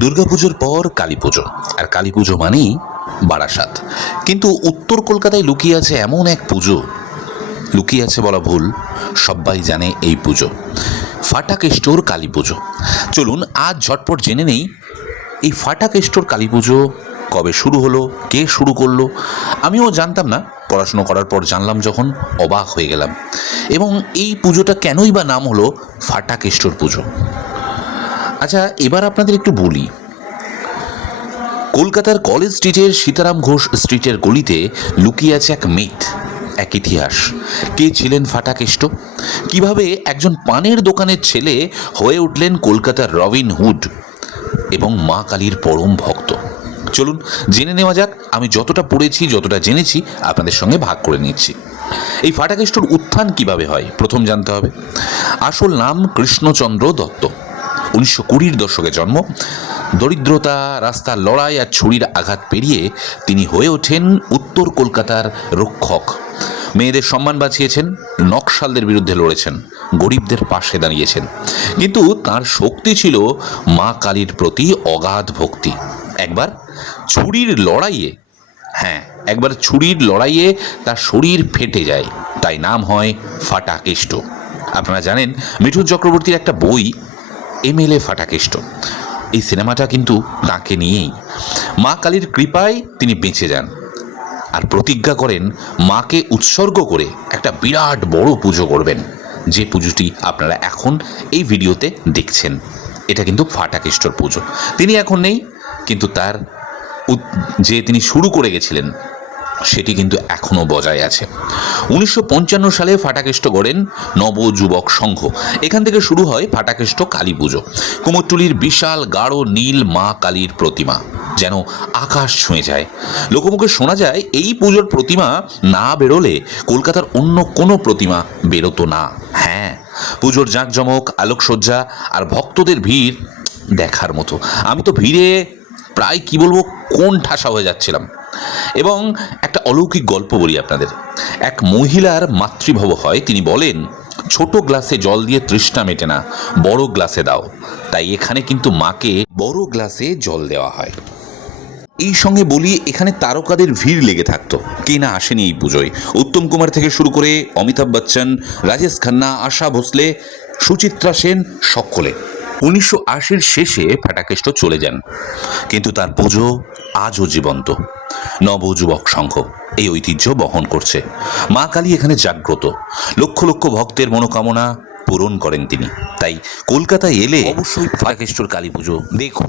দুর্গাপুজোর পর কালী পুজো, আর কালী পুজো মানেই বারাসাত। কিন্তু উত্তর কলকাতায় লুকিয়ে আছে এমন এক পুজো, লুকিয়ে আছে বলা ভুল, সবাই জানে এই পুজো, ফাটাকেষ্টর কালী পুজো। চলুন আজ ঝটপট জেনে নেই এই ফাটাকেষ্টর কালী পুজো কবে শুরু হলো, কে শুরু করলো। আমিও জানতাম না, পড়াশুনো করার পর জানলাম যখন, অবাক হয়ে গেলাম। এবং এই পুজোটা কেনই বা নাম হলো ফাটাকেষ্টর পুজো। আচ্ছা, এবার আপনাদের একটু বলি, কলকাতার কলেজ স্ট্রিটের সীতারাম ঘোষ স্ট্রিটের গলিতে লুকিয়ে আছে এক মিথ, এক ইতিহাস। কে ছিলেন ফাটাকেষ্ট? কিভাবে একজন পানের দোকানের ছেলে হয়ে উঠলেন কলকাতার রবিন হুড এবং মা কালীর পরম ভক্ত? চলুন জেনে নেওয়া যাক। আমি যতটা পড়েছি, যতটা জেনেছি, আপনাদের সঙ্গে ভাগ করে নিচ্ছি। এই ফাটাকেষ্টর উত্থান কিভাবে হয় প্রথম জানতে হবে। আসল নাম কৃষ্ণচন্দ্র দত্ত। 1920-র দশকে জন্ম। দরিদ্রতা, রাস্তার লড়াই আর ছুরির আঘাত পেরিয়ে তিনি হয়ে ওঠেন উত্তর কলকাতার রক্ষক। মেয়েদের সম্মান বাঁচিয়েছেন, নকশালদের বিরুদ্ধে লড়েছেন, গরিবদের পাশে দাঁড়িয়েছেন। কিন্তু তার শক্তি ছিল মা কালীর প্রতি অগাধ ভক্তি। একবার ছুরির লড়াইয়ে তার শরীর ফেটে যায়, তাই নাম হয় ফাটাকেষ্ট। আপনারা জানেন মিঠুন চক্রবর্তীর একটা বই MLA ফাটাকেষ্ট, এই সিনেমাটা কিন্তু তাঁকে নিয়েই। মা কালীর কৃপায় তিনি বেঁচে যান আর প্রতিজ্ঞা করেন মাকে উৎসর্গ করে একটা বিরাট বড় পুজো করবেন, যে পুজোটি আপনারা এখন এই ভিডিওতে দেখছেন। এটা কিন্তু ফাটাকেষ্টর পুজো। তিনি এখন নেই, কিন্তু তার যে তিনি শুরু করে গেছিলেন সেটি কিন্তু এখনও বজায় আছে। 1955 সালে ফাটাকেষ্ট গড়েন নবযুবক সংঘ। এখান থেকে শুরু হয় ফাটাকেষ্ট কালী পুজো। কুমোরটুলির বিশাল গাঢ় নীল মা কালীর প্রতিমা যেন আকাশ ছুঁয়ে যায়। লোকমুখে শোনা যায় এই পুজোর প্রতিমা না বেরোলে কলকাতার অন্য কোনো প্রতিমা বেরোতো না। হ্যাঁ, পুজোর জাঁকজমক, আলোকসজ্জা আর ভক্তদের ভিড় দেখার মতো। আমি তো ভিড়ে প্রায় কোন ঠাসা হয়ে যাচ্ছিলাম। এবং একটা অলৌকিক গল্প বলি আপনাদের। এক মহিলার মাতৃভব হয়। তিনি বলেন, ছোট গ্লাসে জল দিয়ে তৃষ্ণা মেটে না, বড় গ্লাসে দাও। তাই এখানে কিন্তু মাকে বড় গ্লাসে জল দেওয়া হয়। এই সঙ্গে বলি, এখানে তারকাদের ভিড় লেগে থাকতো। কে না আসেনি এই পুজোয়? উত্তম কুমার থেকে শুরু করে অমিতাভ বচ্চন, রাজেশ খান্না, আশা ভোসলে, সুচিত্রা সেন, সকলে। 1980-র শেষে ফাটাকেষ্ট চলে যান, কিন্তু তার পুজো আজও জীবন্ত। নবযুবক সংঘ এই ঐতিহ্য বহন করছে। মা কালী এখানে জাগ্রত, লক্ষ লক্ষ ভক্তের মনোকামনা পূরণ করেন তিনি। তাই কলকাতায় এলে অবশ্যই ফাটাকেষ্টর কালী পুজো দেখো।